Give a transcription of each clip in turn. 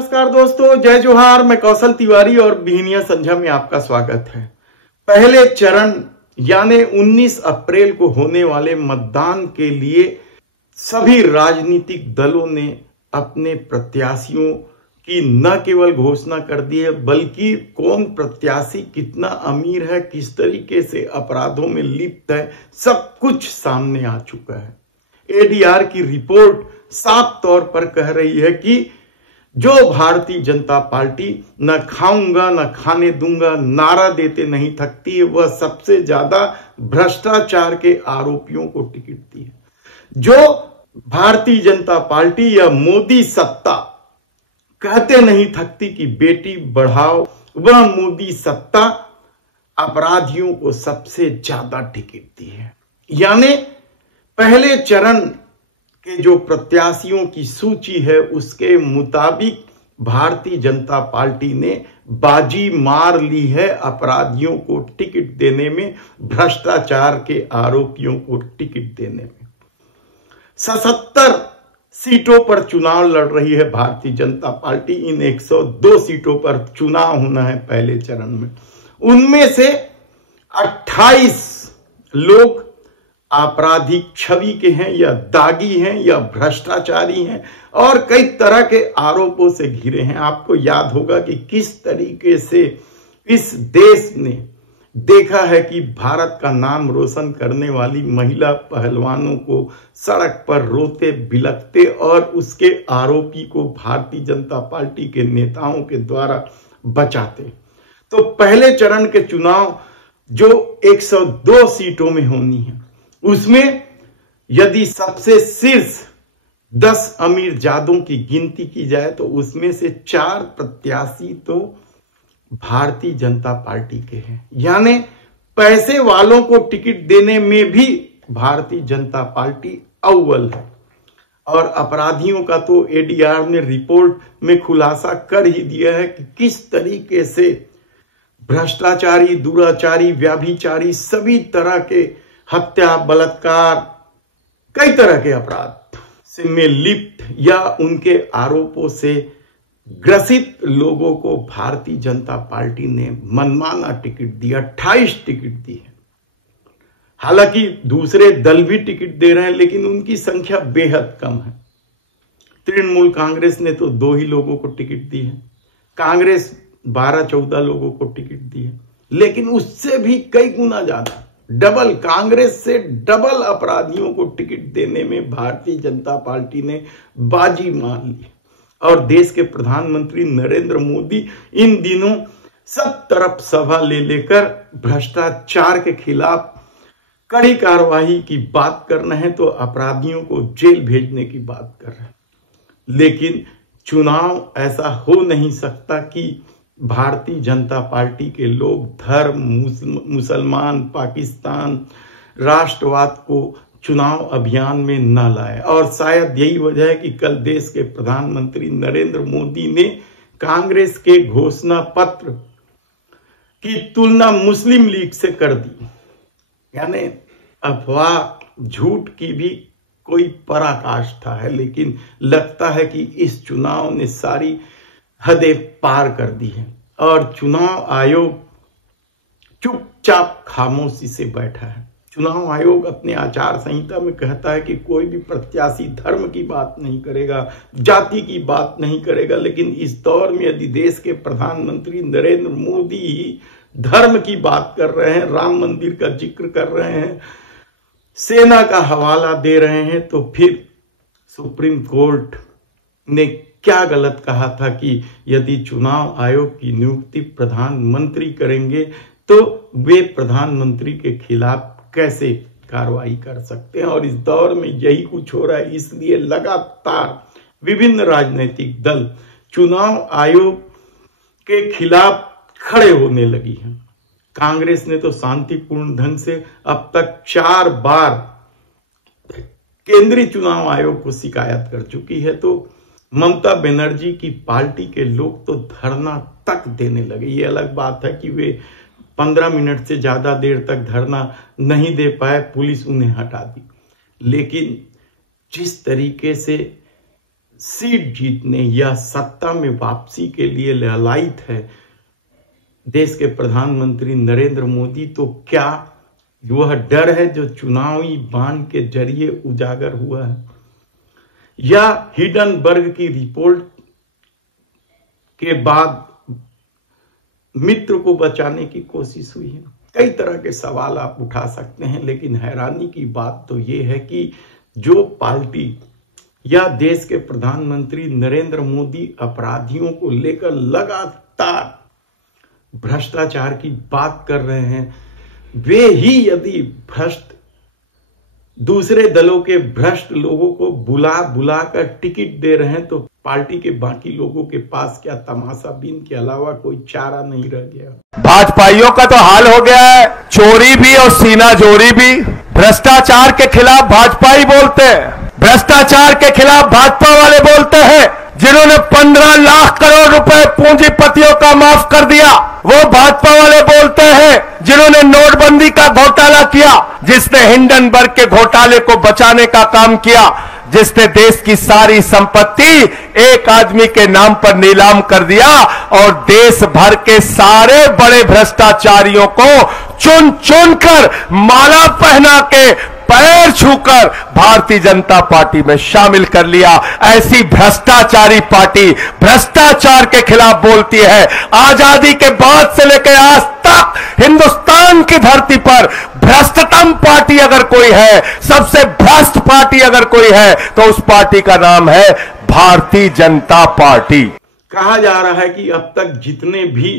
नमस्कार दोस्तों, जय जोहार। मैं कौशल तिवारी और बिहनिया संझा में आपका स्वागत है। पहले चरण यानी 19 अप्रैल को होने वाले मतदान के लिए सभी राजनीतिक दलों ने अपने प्रत्याशियों की न केवल घोषणा कर दी है, बल्कि कौन प्रत्याशी कितना अमीर है, किस तरीके से अपराधों में लिप्त है, सब कुछ सामने आ चुका है। एडीआर की रिपोर्ट साफ तौर पर कह रही है कि जो भारतीय जनता पार्टी न खाऊंगा न खाने दूंगा नारा देते नहीं थकती है, वह सबसे ज्यादा भ्रष्टाचार के आरोपियों को टिकट दी है। जो भारतीय जनता पार्टी या मोदी सत्ता कहते नहीं थकती कि बेटी बढ़ाओ, वह मोदी सत्ता अपराधियों को सबसे ज्यादा टिकट दी है। यानी पहले चरण के जो प्रत्याशियों की सूची है उसके मुताबिक भारतीय जनता पार्टी ने बाजी मार ली है अपराधियों को टिकट देने में, भ्रष्टाचार के आरोपियों को टिकट देने में। 77 सीटों पर चुनाव लड़ रही है भारतीय जनता पार्टी। इन 102 सीटों पर चुनाव होना है पहले चरण में। उनमें से 28 लोग आपराधिक छवि के हैं या दागी हैं या भ्रष्टाचारी हैं और कई तरह के आरोपों से घिरे हैं। आपको याद होगा कि किस तरीके से इस देश ने देखा है कि भारत का नाम रोशन करने वाली महिला पहलवानों को सड़क पर रोते बिलखते और उसके आरोपी को भारतीय जनता पार्टी के नेताओं के द्वारा बचाते। तो पहले चरण के चुनाव जो 102 सीटों में होनी है, उसमें यदि सबसे शीर्ष 10 अमीर जादों की गिनती की जाए तो उसमें से 4 प्रत्याशी तो भारतीय जनता पार्टी के हैं। यानी पैसे वालों को टिकट देने में भी भारतीय जनता पार्टी अव्वल है। और अपराधियों का तो एडीआर ने रिपोर्ट में खुलासा कर ही दिया है कि किस तरीके से भ्रष्टाचारी, दुराचारी, व्याभिचारी, सभी तरह के हत्या, बलात्कार, कई तरह के अपराध से में लिप्त या उनके आरोपों से ग्रसित लोगों को भारतीय जनता पार्टी ने मनमाना टिकट दिया। 28 टिकट दी है। हालांकि दूसरे दल भी टिकट दे रहे हैं, लेकिन उनकी संख्या बेहद कम है। तृणमूल कांग्रेस ने तो 2 ही लोगों को टिकट दी है। कांग्रेस 12-14 लोगों को टिकट दी है, लेकिन उससे भी कई गुना ज्यादा, डबल, कांग्रेस से डबल अपराधियों को टिकट देने में भारतीय जनता पार्टी ने बाजी मार ली। और देश के प्रधानमंत्री नरेंद्र मोदी इन दिनों सब तरफ सभा ले लेकर भ्रष्टाचार के खिलाफ कड़ी कार्रवाई की बात कर रहे हैं, तो अपराधियों को जेल भेजने की बात कर रहे हैं। लेकिन चुनाव ऐसा हो नहीं सकता कि भारतीय जनता पार्टी के लोग धर्म, मुसलमान, पाकिस्तान, राष्ट्रवाद को चुनाव अभियान में न लाए। और शायद यही वजह है कि कल देश के प्रधानमंत्री नरेंद्र मोदी ने कांग्रेस के घोषणा पत्र की तुलना मुस्लिम लीग से कर दी। यानी अफवाह, झूठ की भी कोई पराकाष्ठा है, लेकिन लगता है कि इस चुनाव ने सारी हदें पार कर दी है और चुनाव आयोग चुपचाप खामोशी से बैठा है। चुनाव आयोग अपने आचार संहिता में कहता है कि कोई भी प्रत्याशी धर्म की बात नहीं करेगा, जाति की बात नहीं करेगा, लेकिन इस दौर में यदि देश के प्रधानमंत्री नरेंद्र मोदी ही धर्म की बात कर रहे हैं, राम मंदिर का जिक्र कर रहे हैं, सेना का हवाला दे रहे हैं, तो फिर सुप्रीम कोर्ट ने क्या गलत कहा था कि यदि चुनाव आयोग की नियुक्ति प्रधानमंत्री करेंगे तो वे प्रधानमंत्री के खिलाफ कैसे कार्रवाई कर सकते हैं। और इस दौर में यही कुछ हो रहा है। इसलिए लगातार विभिन्न राजनीतिक दल चुनाव आयोग के खिलाफ खड़े होने लगी हैं। कांग्रेस ने तो शांतिपूर्ण ढंग से अब तक 4 बार केंद्रीय चुनाव आयोग को शिकायत कर चुकी है। तो ममता बनर्जी की पार्टी के लोग तो धरना तक देने लगे। ये अलग बात है कि वे 15 मिनट से ज्यादा देर तक धरना नहीं दे पाए, पुलिस उन्हें हटा दी। लेकिन जिस तरीके से सीट जीतने या सत्ता में वापसी के लिए लालायित है देश के प्रधानमंत्री नरेंद्र मोदी, तो क्या वह डर है जो चुनावी बांड के जरिए उजागर हुआ है, या हिंडनबर्ग की रिपोर्ट के बाद मित्र को बचाने की कोशिश हुई है? कई तरह के सवाल आप उठा सकते हैं, लेकिन हैरानी की बात तो यह है कि जो पार्टी या देश के प्रधानमंत्री नरेंद्र मोदी अपराधियों को लेकर लगातार भ्रष्टाचार की बात कर रहे हैं, वे ही यदि भ्रष्ट दूसरे दलों के भ्रष्ट लोगों को बुला बुला कर टिकट दे रहे हैं, तो पार्टी के बाकी लोगों के पास क्या तमाशा बीन के अलावा कोई चारा नहीं रह गया? भाजपाइयों का तो हाल हो गया है, चोरी भी और सीना जोड़ी भी। भ्रष्टाचार के खिलाफ भाजपा ही बोलते हैं, भ्रष्टाचार के खिलाफ भाजपा वाले बोलते हैं। जिन्होंने 15 लाख करोड़ रुपए पूंजीपतियों का माफ कर दिया, वो भाजपा वाले बोलते हैं। जिन्होंने नोटबंदी का घोटाला किया, जिसने हिंडनबर्ग के घोटाले को बचाने का काम किया, जिसने देश की सारी संपत्ति एक आदमी के नाम पर नीलाम कर दिया और देश भर के सारे बड़े भ्रष्टाचारियों को चुन चुन कर माला पहना के पैर छूकर भारतीय जनता पार्टी में शामिल कर लिया। ऐसी भ्रष्टाचारी पार्टी भ्रष्टाचार के खिलाफ बोलती है। आजादी के बाद से लेकर आज तक हिंदुस्तान की धरती पर भ्रष्टतम पार्टी अगर कोई है, सबसे भ्रष्ट पार्टी अगर कोई है, तो उस पार्टी का नाम है भारतीय जनता पार्टी। कहा जा रहा है कि अब तक जितने भी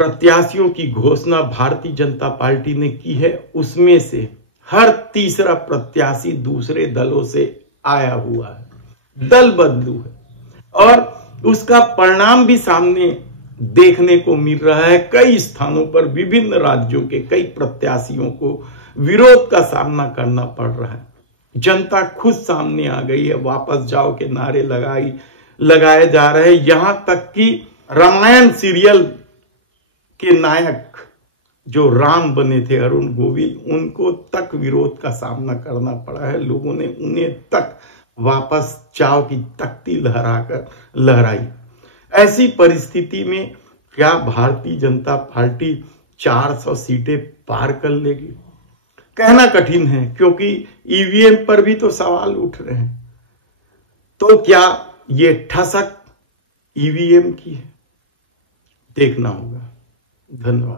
प्रत्याशियों की घोषणा भारतीय जनता पार्टी ने की है, उसमें से हर तीसरा प्रत्याशी दूसरे दलों से आया हुआ है, दल बदलू है, और उसका परिणाम भी सामने देखने को मिल रहा है। कई स्थानों पर विभिन्न राज्यों के कई प्रत्याशियों को विरोध का सामना करना पड़ रहा है। जनता खुद सामने आ गई है, वापस जाओ के नारे लगाए जा रहे हैं। यहां तक कि रामायण सीरियल के नायक जो राम बने थे, अरुण गोविल, उनको तक विरोध का सामना करना पड़ा है। लोगों ने उन्हें तक वापस जाओ की तख्ती लहराई। ऐसी परिस्थिति में क्या भारतीय जनता पार्टी 400 सीटें पार कर लेगी? कहना कठिन है, क्योंकि ईवीएम पर भी तो सवाल उठ रहे हैं। तो क्या ये ठसक ईवीएम की है? देखना होगा। धन्यवाद।